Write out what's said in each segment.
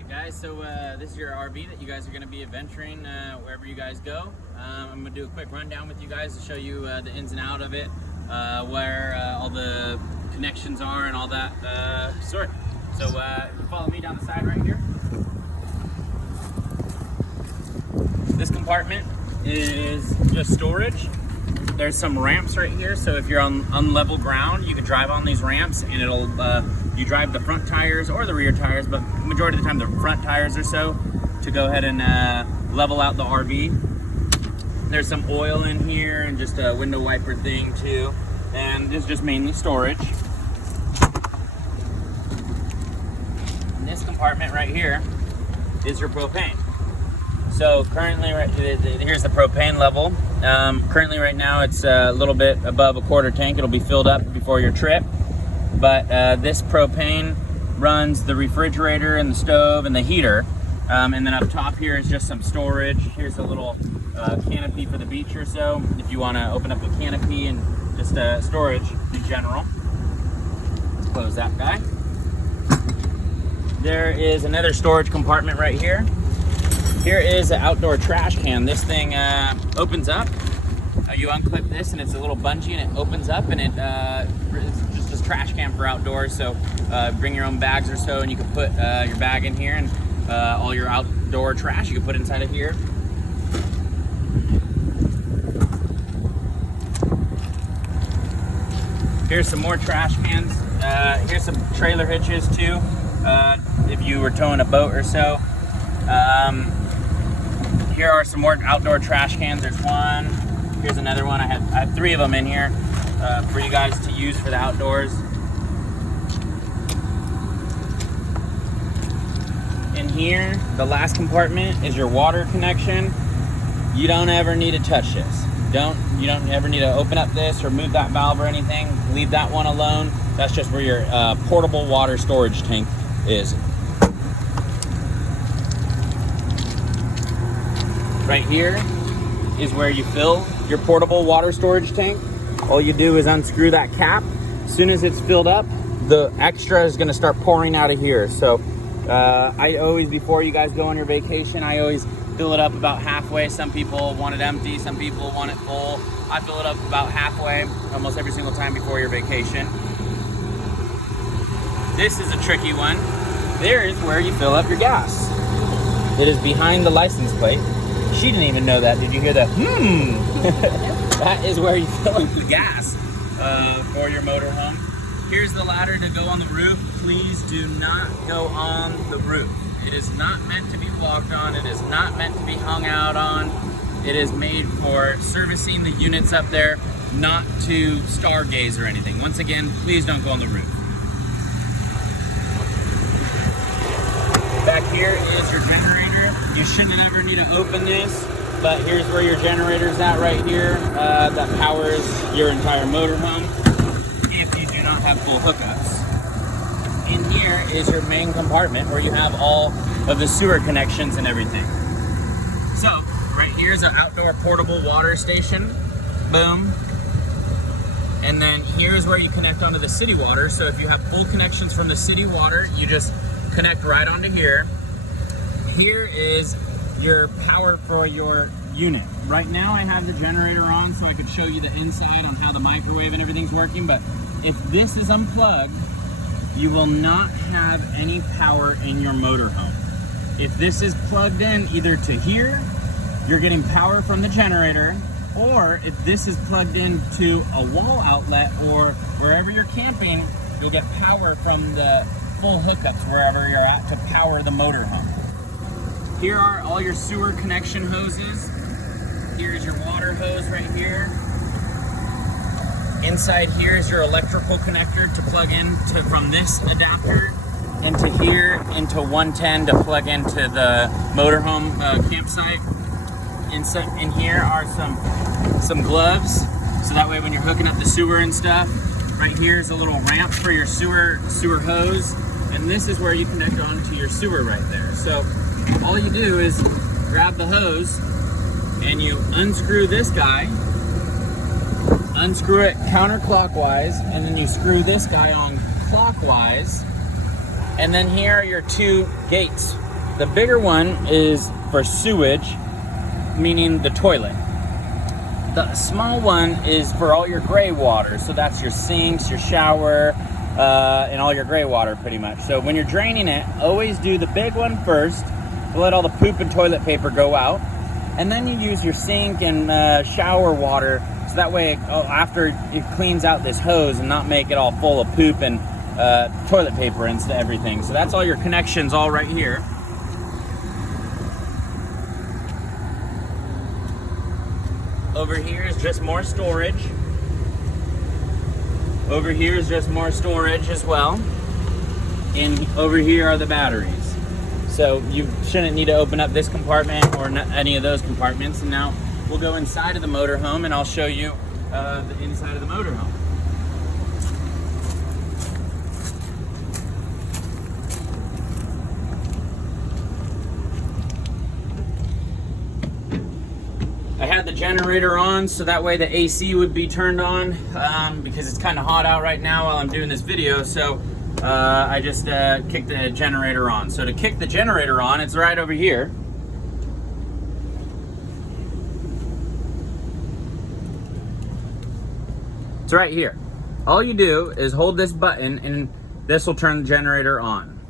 Alright guys, so this is your RV that you guys are going to be adventuring wherever you guys go. I'm going to do a quick rundown with you guys to show you the ins and out of it, where all the connections are and all that sort. So you follow me down the side right here. This compartment is just storage. There's some ramps right here, so if you're on unlevel ground, you can drive on these ramps and it'll, you drive the front tires or the rear tires, but majority of the time the front tires or so, to go ahead and level out the RV. There's some oil in here and just a window wiper thing too, and this is just mainly storage. And this compartment right here is your propane. So currently, here's the propane level. Currently right now it's a little bit above a quarter tank. It'll be filled up before your trip. But this propane runs the refrigerator and the stove and the heater. And then up top here is just some storage. Here's a little canopy for the beach or so, if you want to open up a canopy and just storage in general. Let's close that guy. There is another storage compartment right here. Here is an outdoor trash can. This thing opens up. You unclip this and it's a little bungee and it opens up and it's just a trash can for outdoors. So bring your own bags or so and you can put your bag in here and all your outdoor trash you can put inside of here. Here's some more trash cans. Here's some trailer hitches too, if you were towing a boat or so. Here are some more outdoor trash cans. There's one. Here's another one. I have 3 of them in here for you guys to use for the outdoors. In here, the last compartment is your water connection. You don't ever need to touch this. You don't ever need to open up this or move that valve or anything. Leave that one alone. That's just where your portable water storage tank is. Right here is where you fill your portable water storage tank. All you do is unscrew that cap. As soon as it's filled up, the extra is gonna start pouring out of here. So I always, before you guys go on your vacation, I always fill it up about halfway. Some people want it empty, some people want it full. I fill it up about halfway almost every single time before your vacation. This is a tricky one. There is where you fill up your gas. It is behind the license plate. She didn't even know that. Did you hear that? That is where you fill up the gas for your motorhome. Here's the ladder to go on the roof. Please do not go on the roof. It is not meant to be walked on. It is not meant to be hung out on. It is made for servicing the units up there, not to stargaze or anything. Once again, please don't go on the roof. Back here is your generator. You shouldn't ever need to open this, but here's where your generator's at right here. That powers your entire motorhome if you do not have full hookups. In here is your main compartment where you have all of the sewer connections and everything. So right here is an outdoor portable water station. Boom. And then here's where you connect onto the city water. So if you have full connections from the city water, you just connect right onto here. Here is your power for your unit. Right now I have the generator on so I could show you the inside on how the microwave and everything's working, but if this is unplugged, you will not have any power in your motorhome. If this is plugged in either to here, you're getting power from the generator, or if this is plugged into a wall outlet or wherever you're camping, you'll get power from the full hookups wherever you're at to power the motorhome. Here are all your sewer connection hoses. Here's your water hose right here. Inside here is your electrical connector to plug in to from this adapter into here into 110 to plug into the motorhome campsite. In here are some gloves, so that way when you're hooking up the sewer and stuff. Right here is a little ramp for your sewer hose, and this is where you connect onto your sewer right there. So all you do is grab the hose and you unscrew this guy, unscrew it counterclockwise, and then you screw this guy on clockwise, and then here are your 2 gates The bigger one is for sewage, meaning the toilet. The small one is for all your gray water. So that's your sinks, your shower, and all your gray water pretty much. So when you're draining it, always do the big one first to let all the poop and toilet paper go out. And then you use your sink and shower water, so that way after it cleans out this hose and not make it all full of poop and toilet paper and everything. So that's all your connections all right here. Over here is just more storage. Over here is just more storage as well. And over here are the batteries. So you shouldn't need to open up this compartment or any of those compartments. And now we'll go inside of the motorhome and I'll show you the inside of the motorhome. I had the generator on so that way the AC would be turned on because it's kind of hot out right now while I'm doing this video. So I just kicked the generator on. So to kick the generator on, it's right over here. It's right here. All you do is hold this button and this will turn the generator on.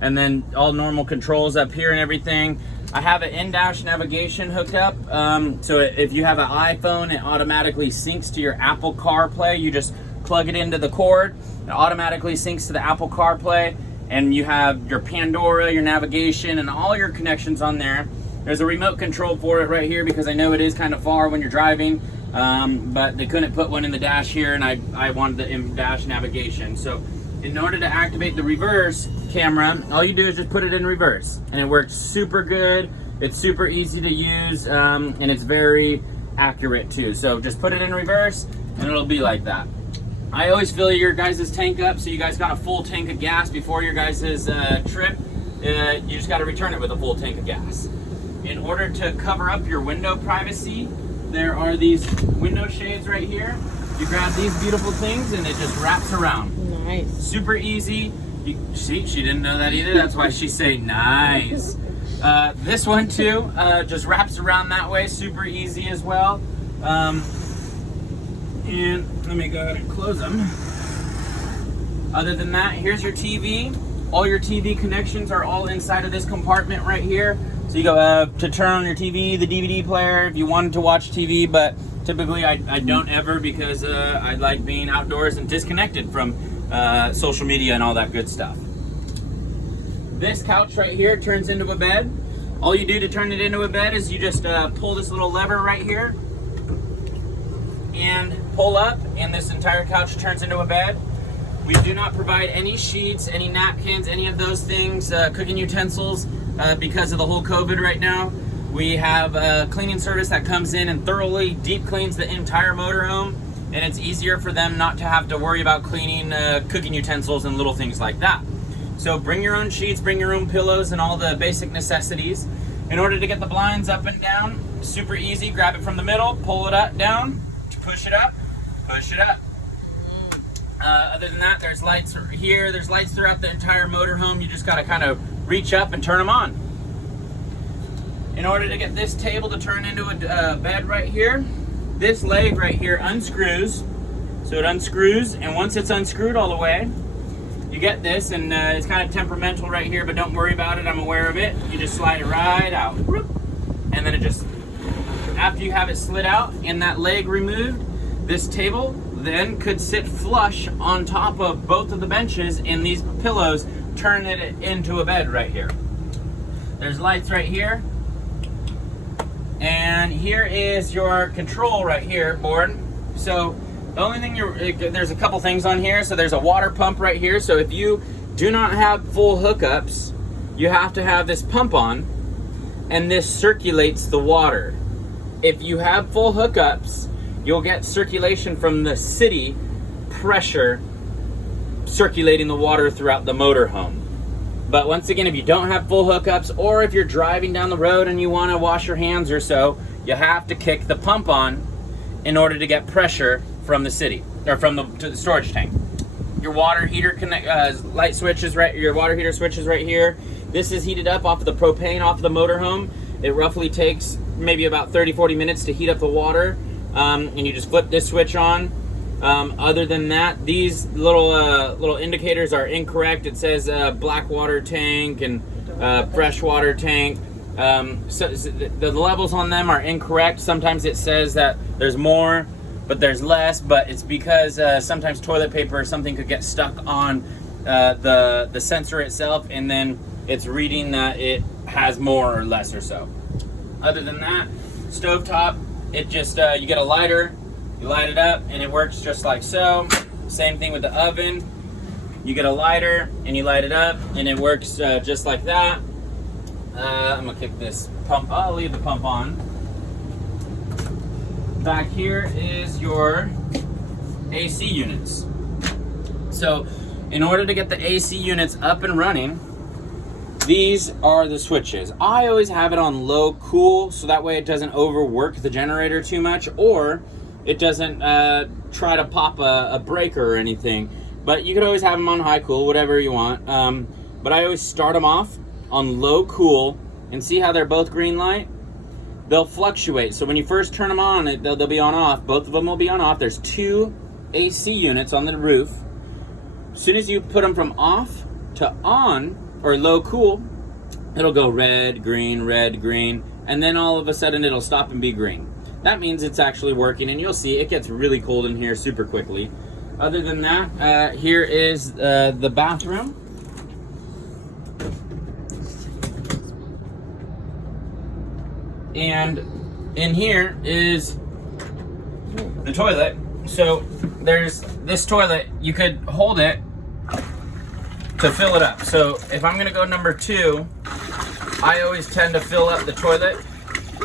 And then all normal controls up here and everything. I have an in-dash navigation hooked up. So if you have an iPhone, it automatically syncs to your Apple CarPlay. You just plug it into the cord, it automatically syncs to the Apple CarPlay, and you have your Pandora, your navigation, and all your connections on there. There's a remote control for it right here because I know it is kind of far when you're driving, but they couldn't put one in the dash here, and I wanted the in-dash navigation. So in order to activate the reverse camera, all you do is just put it in reverse, and it works super good. It's super easy to use, and it's very accurate too. So just put it in reverse, and it'll be like that. I always fill your guys' tank up, so you guys got a full tank of gas before your guys' trip. You just got to return it with a full tank of gas. In order to cover up your window privacy, there are these window shades right here. You grab these beautiful things and it just wraps around. Nice. Super easy. See, she didn't know that either. That's why she's saying nice. This one too, just wraps around that way. Super easy as well. And let me go ahead and close them. Other than that, here's your TV. All your TV connections are all inside of this compartment right here. So you go to turn on your TV, the DVD player, if you wanted to watch TV, but typically I don't ever because I like being outdoors and disconnected from social media and all that good stuff. This couch right here turns into a bed. All you do to turn it into a bed is you just pull this little lever right here and pull up, and this entire couch turns into a bed. We do not provide any sheets, any napkins, any of those things, cooking utensils, because of the whole COVID right now. We have a cleaning service that comes in and thoroughly deep cleans the entire motorhome, and it's easier for them not to have to worry about cleaning cooking utensils and little things like that. So bring your own sheets, bring your own pillows, and all the basic necessities. In order to get the blinds up and down, super easy. Grab it from the middle, pull it up, down, push it up, push it up. Other than that, there's lights here. There's lights throughout the entire motorhome. You just got to kind of reach up and turn them on. In order to get this table to turn into a bed right here, this leg right here unscrews. So it unscrews, and once it's unscrewed all the way, you get this, and it's kind of temperamental right here, but don't worry about it. I'm aware of it. You just slide it right out. And then it just, after you have it slid out and that leg removed, this table then could sit flush on top of both of the benches, and these pillows turn it into a bed right here. There's lights right here. And here is your control right here, board. So the only thing there's a couple things on here. So there's a water pump right here. So if you do not have full hookups, you have to have this pump on, and this circulates the water. If you have full hookups, you'll get circulation from the city pressure circulating the water throughout the motorhome. But once again, if you don't have full hookups, or if you're driving down the road and you want to wash your hands or so, you have to kick the pump on in order to get pressure from the city, or from to the storage tank. Your water heater light switch is right. Your water heater switch is right here. This is heated up off of the propane off of the motorhome. It roughly takes maybe about 30-40 minutes to heat up the water, and you just flip this switch on. Other than that, these little indicators are incorrect. It says black water tank and fresh water tank. So the levels on them are incorrect. Sometimes it says that there's more, but there's less. But it's because sometimes toilet paper or something could get stuck on the sensor itself, and then it's reading that it has more or less or so. Other than that, stovetop, it just you get a lighter. You light it up and it works just like so. Same thing with the oven. You get a lighter and you light it up and it works just like that. I'm gonna kick this pump. I'll leave the pump on. Back here is your AC units. So in order to get the AC units up and running, these are the switches. I always have it on low cool so that way it doesn't overwork the generator too much, or it doesn't try to pop a breaker or anything. But you could always have them on high cool, whatever you want. But I always start them off on low cool, and see how they're both green light? They'll fluctuate. So when you first turn them on, they'll be on off. Both of them will be on off. There's 2 AC units on the roof. As soon as you put them from off to on, or low cool, it'll go red, green, and then all of a sudden it'll stop and be green. That means it's actually working, and you'll see it gets really cold in here super quickly. Other than that, here is the bathroom. And in here is the toilet. So there's this toilet, you could hold it to fill it up. So if I'm gonna go number 2, I always tend to fill up the toilet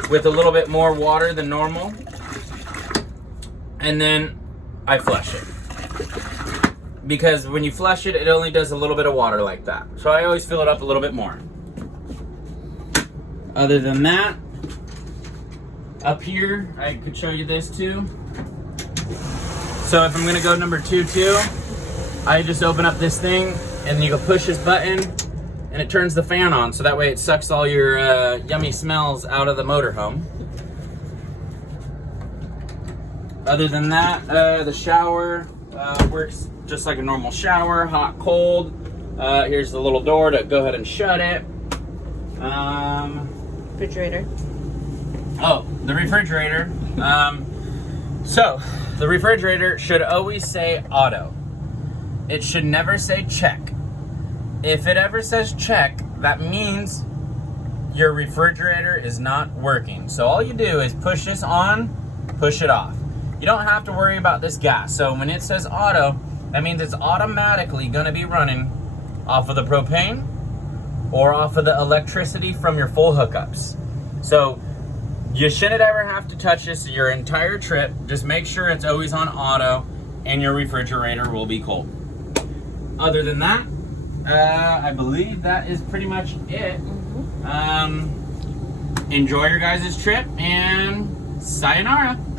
with a little bit more water than normal, and then I flush it. Because when you flush it, it only does a little bit of water like that. So I always fill it up a little bit more. Other than that, up here, I could show you this too. So if I'm gonna go number 2 too, I just open up this thing and you can push this button and it turns the fan on, so that way it sucks all your yummy smells out of the motorhome. Other than that, the shower works just like a normal shower, hot, cold. Here's the little door to go ahead and shut it. Refrigerator. Oh, the refrigerator. So, the refrigerator should always say auto. It should never say check. If it ever says check, that means your refrigerator is not working. So all you do is push this on, push it off. You don't have to worry about this gas. So when it says auto, that means it's automatically gonna be running off of the propane or off of the electricity from your full hookups. So you shouldn't ever have to touch this your entire trip. Just make sure it's always on auto and your refrigerator will be cold. Other than that, I believe that is pretty much it. Enjoy your guys' trip and sayonara.